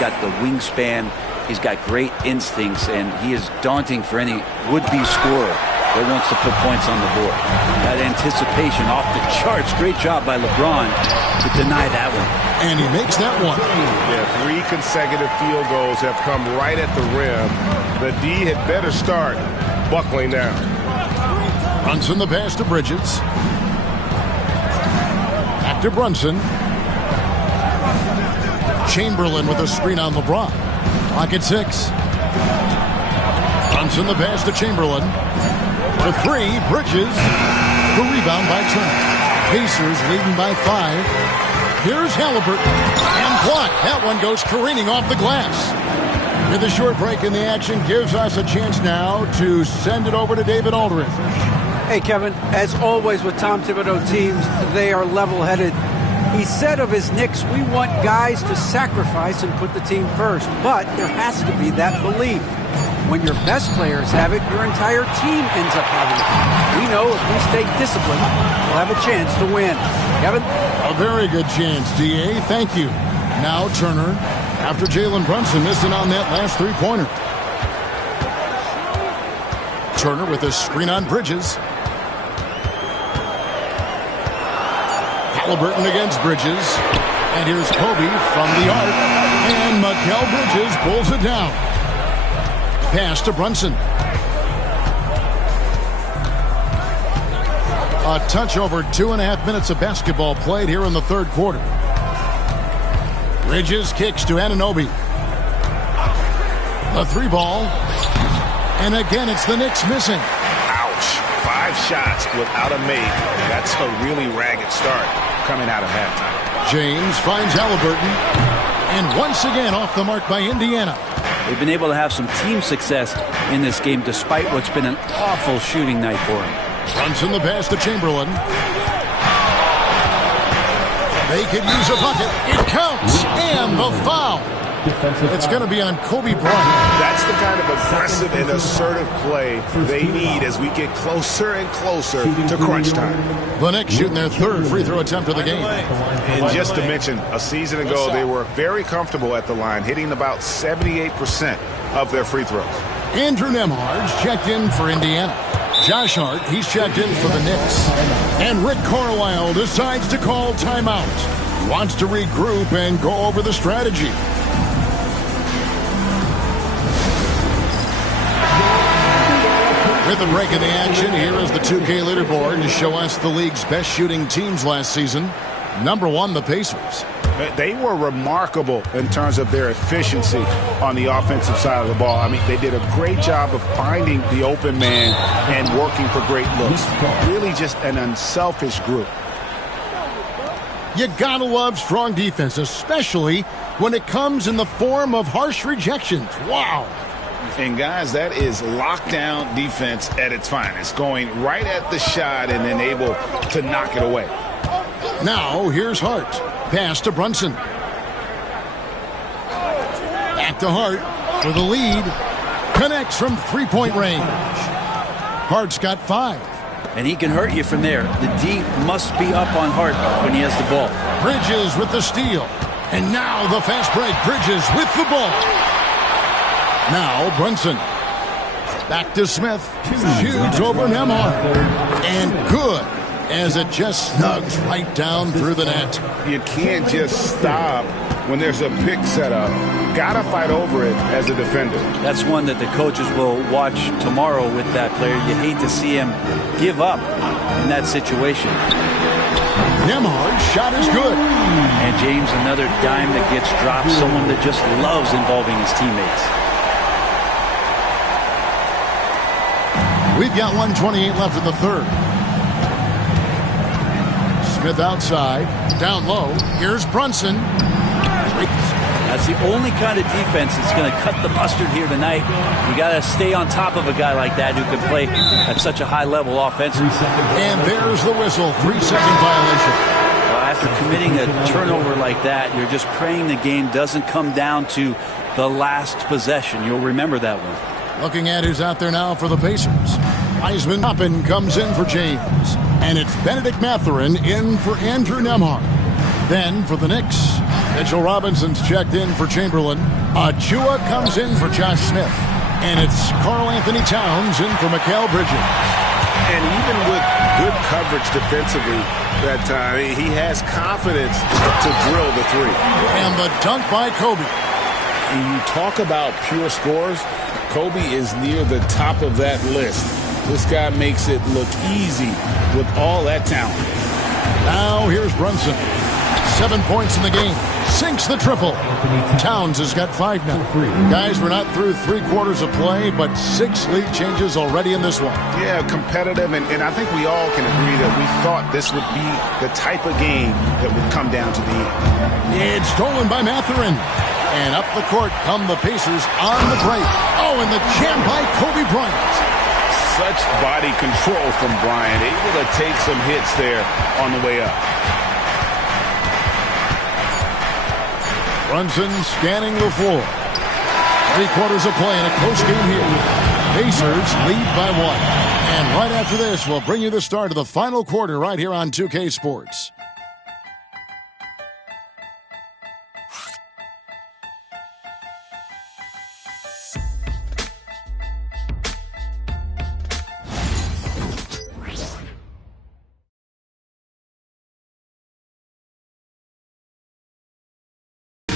got the wingspan. He's got great instincts, and he is daunting for any would-be scorer that wants to put points on the board. That anticipation off the charts. Great job by LeBron to deny that one. And he makes that one. Yeah, 3 consecutive field goals have come right at the rim. The D had better start buckling down. Brunson the pass to Bridges. Back to Brunson. Chamberlain with a screen on LeBron. Clock at 6. Brunson the pass to Chamberlain. The 3, Bridges. The rebound by Turner. Pacers leading by 5. Here's Halliburton. And blocked. That one goes careening off the glass. With a short break in the action gives us a chance now to send it over to David Aldridge. Hey, Kevin, as always with Tom Thibodeau teams, they are level-headed. He said of his Knicks, we want guys to sacrifice and put the team first. But there has to be that belief. When your best players have it, your entire team ends up having it. We know if we stay disciplined, we'll have a chance to win. Kevin? A very good chance, D.A. Thank you. Now Turner, after Jalen Brunson missing on that last three-pointer. Turner with a screen on Bridges. Halliburton against Bridges. And here's Kobe from the arc. And Mikal Bridges pulls it down. Pass to Brunson. A touch over 2.5 minutes of basketball played here in the third quarter. Bridges kicks to Anunoby. The 3-ball. And again, it's the Knicks missing. Ouch. 5 shots without a make. That's a really ragged start coming out of halftime. James finds Halliburton. And once again off the mark by Indiana. They've been able to have some team success in this game despite what's been an awful shooting night for them. Brunson the pass to Chamberlain. They could use a bucket. It counts. And the foul. It's going to be on Kobe Bryant. That's the kind of aggressive and assertive play they need as we get closer and closer to crunch time. The Knicks shooting their third free throw attempt of the game. And just to mention, a season ago, they were very comfortable at the line, hitting about 78% of their free throws. Andrew Nembhard's checked in for Indiana. Josh Hart, he's checked in for the Knicks. And Rick Carlisle decides to call timeout. He wants to regroup and go over the strategy. With a break in the action, here is the 2K leaderboard to show us the league's best shooting teams last season. Number 1, the Pacers. They were remarkable in terms of their efficiency on the offensive side of the ball. I mean, they did a great job of finding the open man and working for great looks. Really just an unselfish group. You gotta love strong defense, especially when it comes in the form of harsh rejections. Wow. And guys, that is lockdown defense at its finest, going right at the shot and then able to knock it away. Now here's Hart. Pass to Brunson. Back to Hart for the lead. Connects from three-point range. Hart's got 5. And he can hurt you from there. The D must be up on Hart when he has the ball. Bridges with the steal. And now the fast break. Bridges with the ball. Now Brunson. Back to Smith. Shoots over Nembhard. And good, as it just snugs right down through the net. You can't just stop when there's a pick set up. Gotta fight over it as a defender. That's one that the coaches will watch tomorrow with that player. You hate to see him give up in that situation. Nembhard's shot is good. And James, another dime that gets dropped. Someone that just loves involving his teammates. We've got 1:28 left in the third. Smith outside, down low. Here's Brunson. That's the only kind of defense that's going to cut the mustard here tonight. You got to stay on top of a guy like that who can play at such a high level offensively. And there's the whistle. 3-second violation. Well, after committing a turnover like that, you're just praying the game doesn't come down to the last possession. You'll remember that one. Looking at who's out there now for the Pacers. Wiseman Toppin comes in for James. And it's Benedict Mathurin in for Andrew Nembhard. Then for the Knicks, Mitchell Robinson's checked in for Chamberlain. Achua comes in for Josh Smith. And it's Karl Anthony Towns in for Mikal Bridges. And even with good coverage defensively that time, he has confidence to drill the three. And the dunk by Kobe. And you talk about pure scores, Kobe is near the top of that list. This guy makes it look easy with all that talent. Now here's Brunson. 7 points in the game. Sinks the triple. Towns has got 5 now. Guys, we're not through 3 quarters of play, but 6 lead changes already in this one. Yeah, competitive, and I think we all can agree that we thought this would be the type of game that would come down to the end. It's stolen by Mathurin. And up the court come the Pacers on the break. Oh, and the jam by Kobe Bryant. Such body control from Bryant, able to take some hits there on the way up. Brunson scanning the floor. 3 quarters of play in a close game here. Pacers lead by 1. And right after this, we'll bring you the start of the final quarter right here on 2K Sports.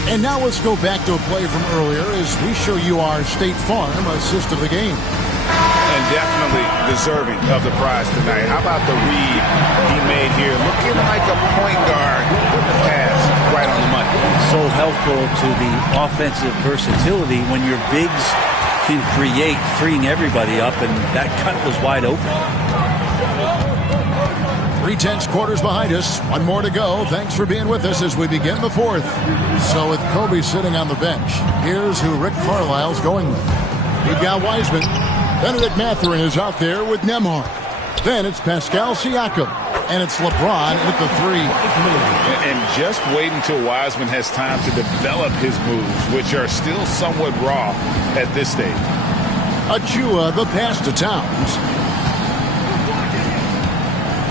And now let's go back to a play from earlier as we show you our State Farm assist of the game. And definitely deserving of the prize tonight. How about the read he made here? Looking like a point guard with the pass right on the money. So helpful to the offensive versatility when your bigs can create, freeing everybody up, and that cut was wide open. 3 quarters behind us. 1 more to go. Thanks for being with us as we begin the 4th. So with Kobe sitting on the bench, here's who Rick Carlisle's going with. We've got Wiseman. Benedict Mathurin is out there with Nembhard. Then it's Pascal Siakam. And it's LeBron with the 3. And just wait until Wiseman has time to develop his moves, which are still somewhat raw at this stage. Achua, the pass to Towns.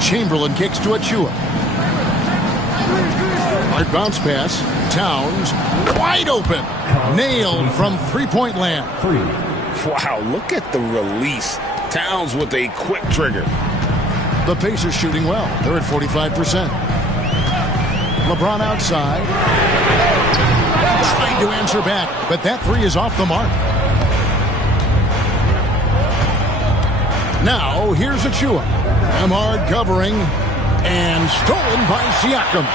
Chamberlain kicks to Achua. Hard bounce pass. Towns wide open. Nailed from 3-point land. Wow, look at the release. Towns with a quick trigger. The Pacers shooting well. They're at 45%. LeBron outside. Trying to answer back, but that 3 is off the mark. Now, here's Achua. Nembhard covering, and stolen by Siakam.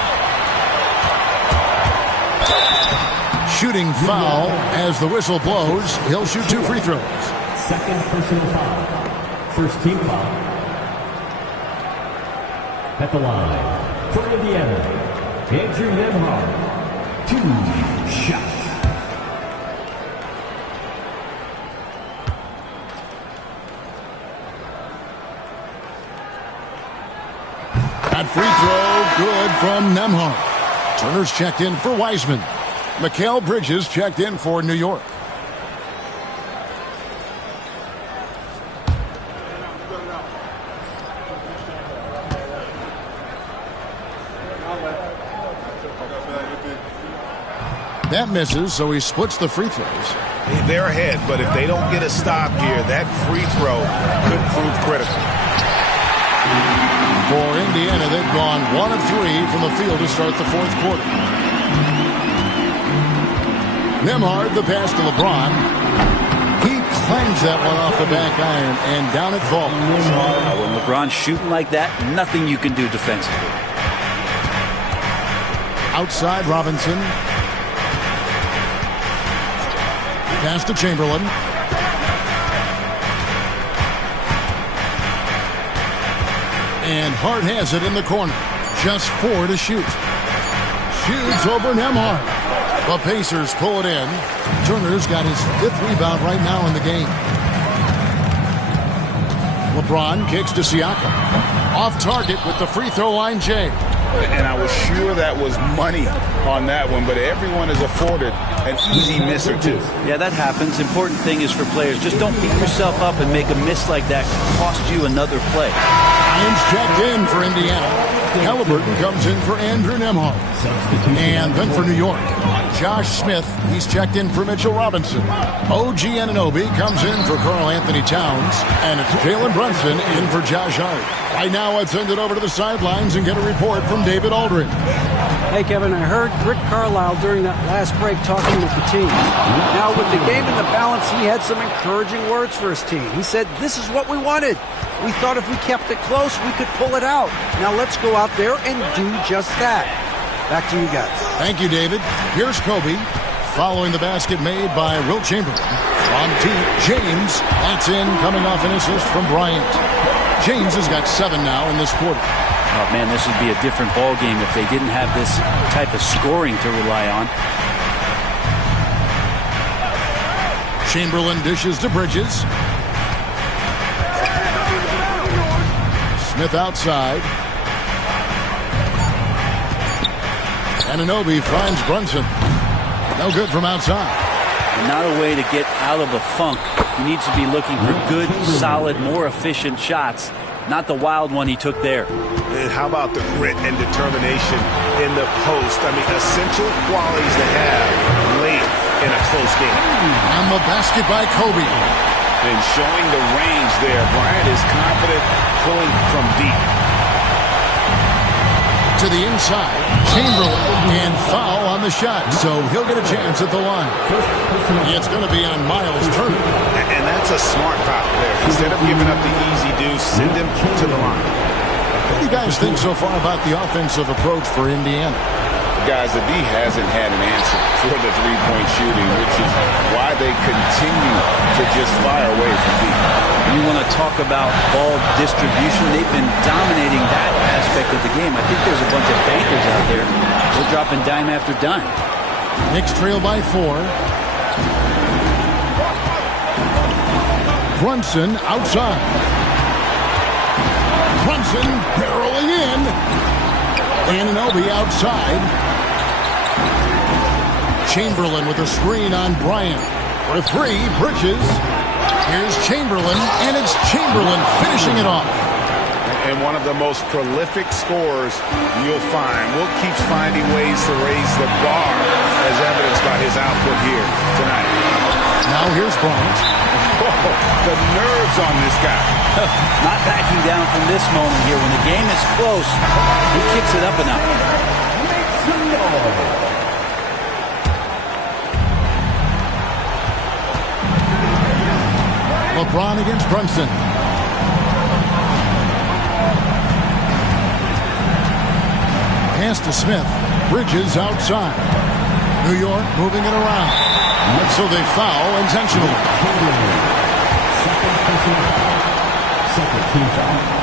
Shooting foul as the whistle blows. He'll shoot 2 free throws. Second personal foul. First team foul. At the line, for Indiana, Andrew Nembhard. 2 shots. That free throw, good from Nembhard. Turner's checked in for Wiseman. Mikal Bridges checked in for New York. That misses, so he splits the free throws. They're ahead, but if they don't get a stop here, that free throw could prove critical. For Indiana, they've gone 1 of 3 from the field to start the 4th quarter. Nembhard, the pass to LeBron. He clangs that one off the back iron, and down it falls. When LeBron's shooting like that, nothing you can do defensively. Outside Robinson. Pass to Chamberlain. And Hart has it in the corner. Just 4 to shoot. Shoots over Nembhard. The Pacers pull it in. Turner's got his 5th rebound right now in the game. LeBron kicks to Siakam. Off target with the free throw line, Jay. And I was sure that was money on that one, but everyone is afforded an easy miss or 2. Yeah, that happens. Important thing is for players, just don't beat yourself up and make a miss like that cost you another play. Hines checked in for Indiana. Halliburton comes in for Andrew Nembhard. And then for New York, Josh Smith. He's checked in for Mitchell Robinson. OG Anunoby comes in for Karl Anthony Towns. And it's Jalen Brunson in for Josh Hart. Right now, let's send it over to the sidelines and get a report from David Aldridge. Hey, Kevin, I heard Rick Carlisle during that last break talking with the team. Now, with the game in the balance, he had some encouraging words for his team. He said, this is what we wanted. We thought if we kept it close, we could pull it out. Now let's go out there and do just that. Back to you guys. Thank you, David. Here's Kobe. Following the basket made by Wilt Chamberlain. From deep, James. That's in, coming off an assist from Bryant. James has got 7 now in this quarter. Oh, man, this would be a different ball game if they didn't have this type of scoring to rely on. Chamberlain dishes to Bridges. Smith outside. Anunoby finds Brunson. No good from outside. And not a way to get out of a funk. He needs to be looking for good, solid, more efficient shots. Not the wild one he took there. And how about the grit and determination in the post? I mean, essential qualities to have late in a close game. And the basket by Kobe. And showing the range there. Bryant is confident pulling from deep. To the inside. Chamberlain and foul on the shot. So he'll get a chance at the line. It's going to be on Miles Turner. And that's a smart foul there. Instead of giving up the easy deuce, send him to the line. What do you guys think so far about the offensive approach for Indiana? Guys, the D hasn't had an answer for the three-point shooting, which is why they continue to just fire away from deep. You want to talk about ball distribution? They've been dominating that aspect of the game. I think there's a bunch of bankers out there. They're dropping dime after dime. Knicks trail by 4. Brunson outside. Brunson barreling in. Anunoby outside. Chamberlain with a screen on Bryant. For 3, Bridges. Here's Chamberlain, and it's Chamberlain finishing it off. And one of the most prolific scorers you'll find. Wilt keeps finding ways to raise the bar, as evidenced by his output here tonight. Now here's Bryant. Oh, the nerves on this guy. Not backing down from this moment here. When the game is close, he kicks it up enough. LeBron against Brunson. Pass to Smith. Bridges outside. New York moving it around. And so they foul intentionally. Second team foul.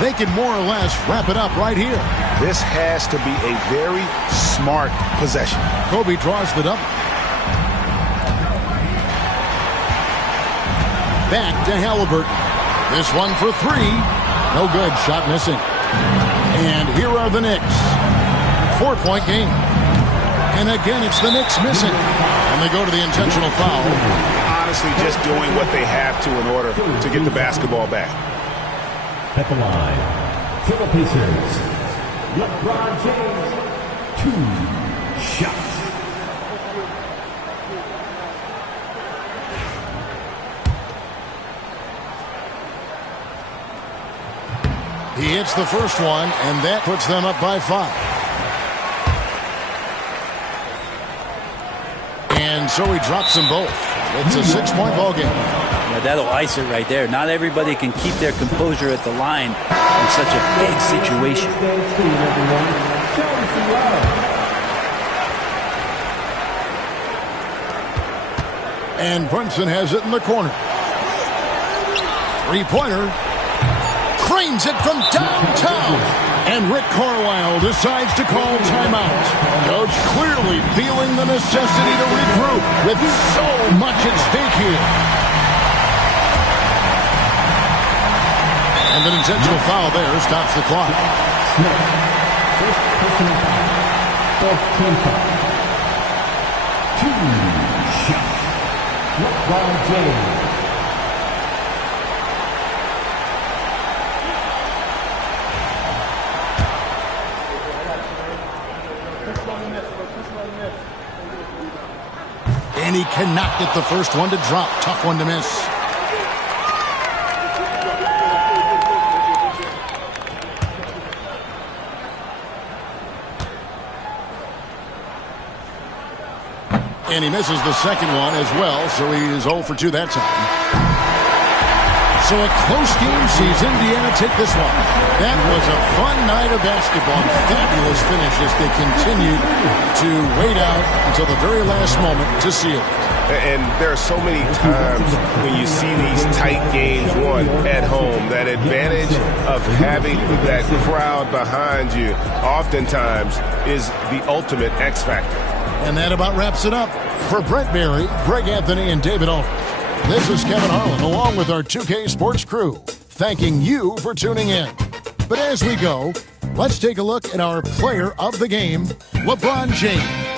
They can more or less wrap it up right here. This has to be a very smart possession. Kobe draws the double. Back to Halliburton. This one for 3. No good. Shot missing. And here are the Knicks. 4-point game. And again, it's the Knicks missing. And they go to the intentional foul. Honestly, just doing what they have to in order to get the basketball back. At the line, for the Pacers, LeBron James, 2 shots. He hits the first one, and that puts them up by 5. And so he drops them both. It's a 6-point ball game. Yeah, that'll ice it right there. Not everybody can keep their composure at the line in such a big situation. And Brunson has it in the corner. 3-pointer. Cranes it from downtown. And Rick Carlisle decides to call timeout. Coach clearly feeling the necessity to regroup with so much at stake here. And an intentional foul there stops the clock. Smith, first personal foul. 12th team foul. shot. LeBron James. And he cannot get the first one to drop. Tough one to miss. And he misses the second one as well, so he is 0 for 2 that time. So a close game sees Indiana take this one. That was a fun night of basketball. Fabulous finish as they continued to wait out until the very last moment to seal it. And there are so many times when you see these tight games won at home, that advantage of having that crowd behind you oftentimes is the ultimate X factor. And that about wraps it up. For Brent Berry, Greg Anthony, and David Aldridge, this is Kevin Harlan along with our 2K Sports crew, thanking you for tuning in. But as we go, let's take a look at our player of the game, LeBron James.